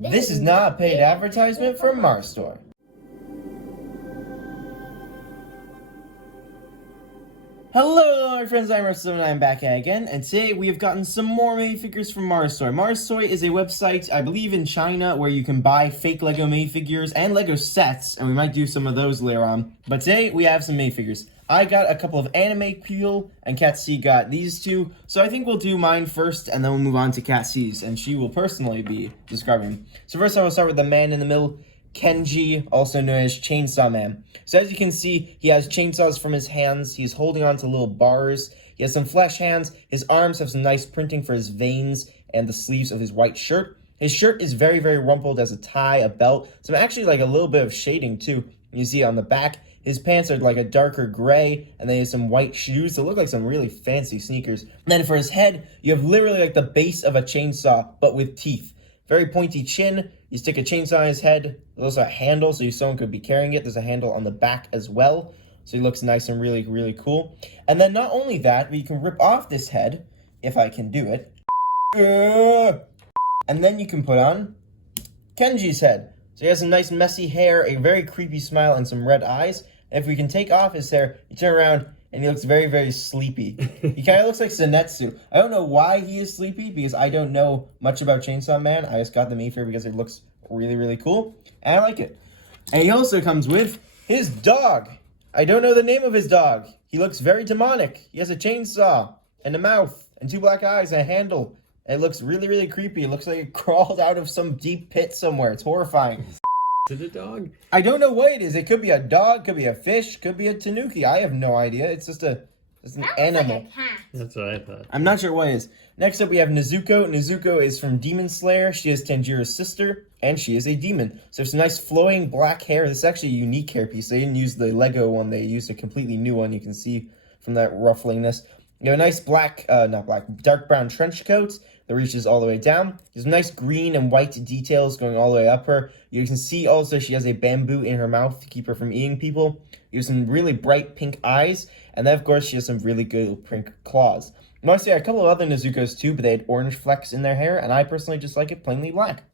This is not a paid advertisement for Marstoy. Hello, my friends, I'm Marstoy and I'm back again, and today we have gotten some more minifigures from Marstoy. Marstoy is a website, I believe in China, where you can buy fake Lego minifigures and Lego sets, and we might do some of those later on. But today, we have some minifigures. I got a couple of anime people, and Cat C got these two, so I think we'll do mine first, and then we'll move on to Cat C's, and she will personally be describing them. So first I will start with the man in the middle, Kenji, also known as Chainsaw Man. So as you can see, he has chainsaws from his hands, he's holding on to little bars, he has some flesh hands, his arms have some nice printing for his veins and the sleeves of his white shirt. His shirt is very, very rumpled, as a tie, a belt, some actually like a little bit of shading too. You see it on the back. His pants are like a darker gray, and then he has some white shoes that look like some really fancy sneakers. And then for his head, you have literally like the base of a chainsaw, but with teeth. Very pointy chin. You stick a chainsaw on his head. There's also a handle, so someone could be carrying it. There's a handle on the back as well. So he looks nice and really, really cool. And then not only that, but you can rip off this head, if I can do it. And then you can put on Kenji's head. So he has some nice messy hair, a very creepy smile, and some red eyes. And if we can take off his hair, you turn around, and he looks very, very sleepy. He kind of looks like Zenitsu. I don't know why he is sleepy, because I don't know much about Chainsaw Man. I just got the minifigure because it looks really, really cool, and I like it. And he also comes with his dog. I don't know the name of his dog. He looks very demonic. He has a chainsaw, and a mouth, and two black eyes, and a handle. And it looks really, really creepy. It looks like it crawled out of some deep pit somewhere. It's horrifying. Is it a dog? I don't know what it is. It could be a dog, could be a fish, could be a tanuki. I have no idea. It's just an animal. Like a cat. That's what I thought. I'm not sure what it is. Next up, we have Nezuko. Nezuko is from Demon Slayer. She is Tanjiro's sister, and she is a demon. So some nice flowing black hair. This is actually a unique hairpiece. They didn't use the Lego one. They used a completely new one. You can see from that rufflingness. You have a nice dark brown trench coat that reaches all the way down. There's nice green and white details going all the way up her. You can see also she has a bamboo in her mouth to keep her from eating people. You have some really bright pink eyes, and then of course she has some really good pink claws. I want to say a couple of other Nezukos too, but they had orange flecks in their hair, and I personally just like it plainly black.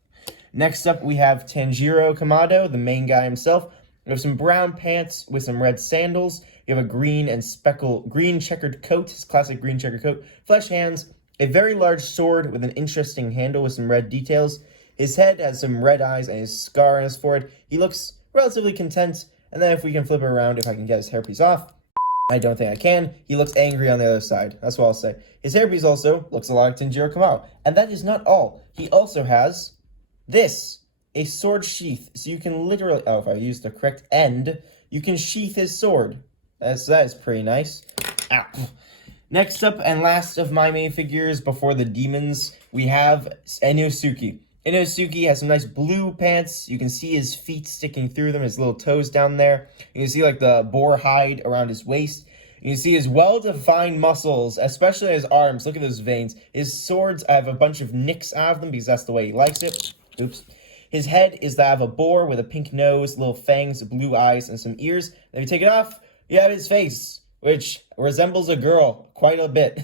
Next up, we have Tanjiro Kamado, the main guy himself. You have some brown pants with some red sandals. You have a green checkered coat, his classic green checkered coat, flesh hands, a very large sword with an interesting handle with some red details. His head has some red eyes and a scar on his forehead. He looks relatively content. And then if we can flip it around, if I can get his hairpiece off, I don't think I can. He looks angry on the other side. That's what I'll say. His hairpiece also looks a lot like Tanjiro Kamado. And that is not all. He also has this, a sword sheath. So you can literally, if I use the correct end, you can sheath his sword. That is pretty nice. Ow. Next up and last of my minifigures before the demons, we have Inosuke. Inosuke has some nice blue pants. You can see his feet sticking through them, his little toes down there. You can see like the boar hide around his waist. You can see his well-defined muscles, especially his arms. Look at those veins. His swords, I have a bunch of nicks out of them because that's the way he likes it. Oops. His head is that of a boar with a pink nose, little fangs, blue eyes, and some ears. And if you take it off, you have his face, which resembles a girl quite a bit,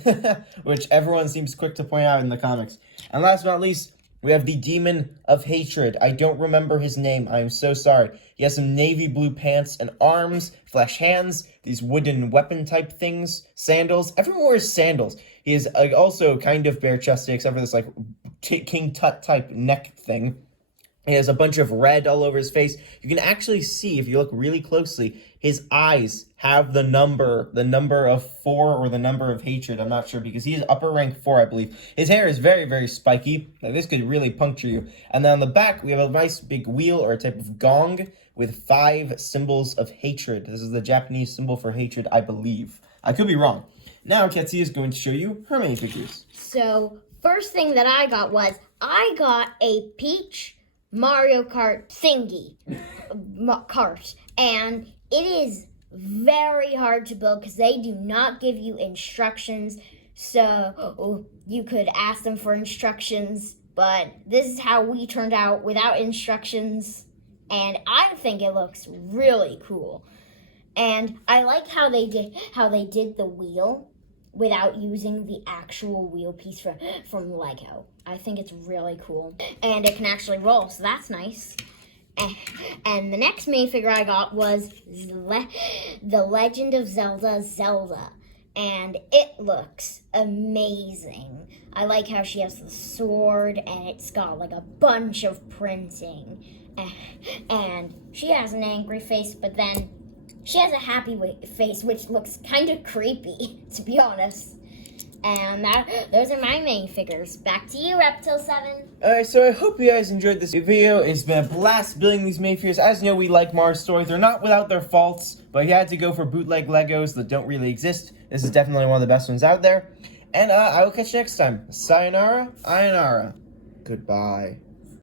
which everyone seems quick to point out in the comics. And last but not least, we have the Demon of Hatred. I don't remember his name. I am so sorry. He has some navy blue pants and arms, flesh hands, these wooden weapon type things, sandals. Everyone wears sandals. He is also kind of bare-chested, except for this like King Tut type neck thing. He has a bunch of red all over his face. You can actually see, if you look really closely, his eyes have the number of 4 or the number of hatred. I'm not sure because he is upper rank 4, I believe. His hair is very, very spiky. Like, this could really puncture you. And then on the back, we have a nice big wheel or a type of gong with 5 symbols of hatred. This is the Japanese symbol for hatred, I believe. I could be wrong. Now, Ketsi is going to show you her minifigures. So, first thing that I got was, I got a Peach Mario Kart thingy cart, and it is very hard to build because they do not give you instructions, so you could ask them for instructions, but this is how we turned out without instructions, and I think it looks really cool. And I like how they did the wheel. without using the actual wheel piece from Lego. I think it's really cool. And it can actually roll, so that's nice. And the next minifigure I got was The Legend of Zelda. And it looks amazing. I like how she has the sword and it's got like a bunch of printing. And she has an angry face, but then she has a happy face, which looks kind of creepy, to be honest. And those are my minifigures. Back to you, Reptile7. Alright, so I hope you guys enjoyed this video. It's been a blast building these minifigures. As you know, we like Marstoy. They're not without their faults, but he had to go for bootleg Legos that don't really exist. This is definitely one of the best ones out there. And I will catch you next time. Sayonara, Ayonara. Goodbye.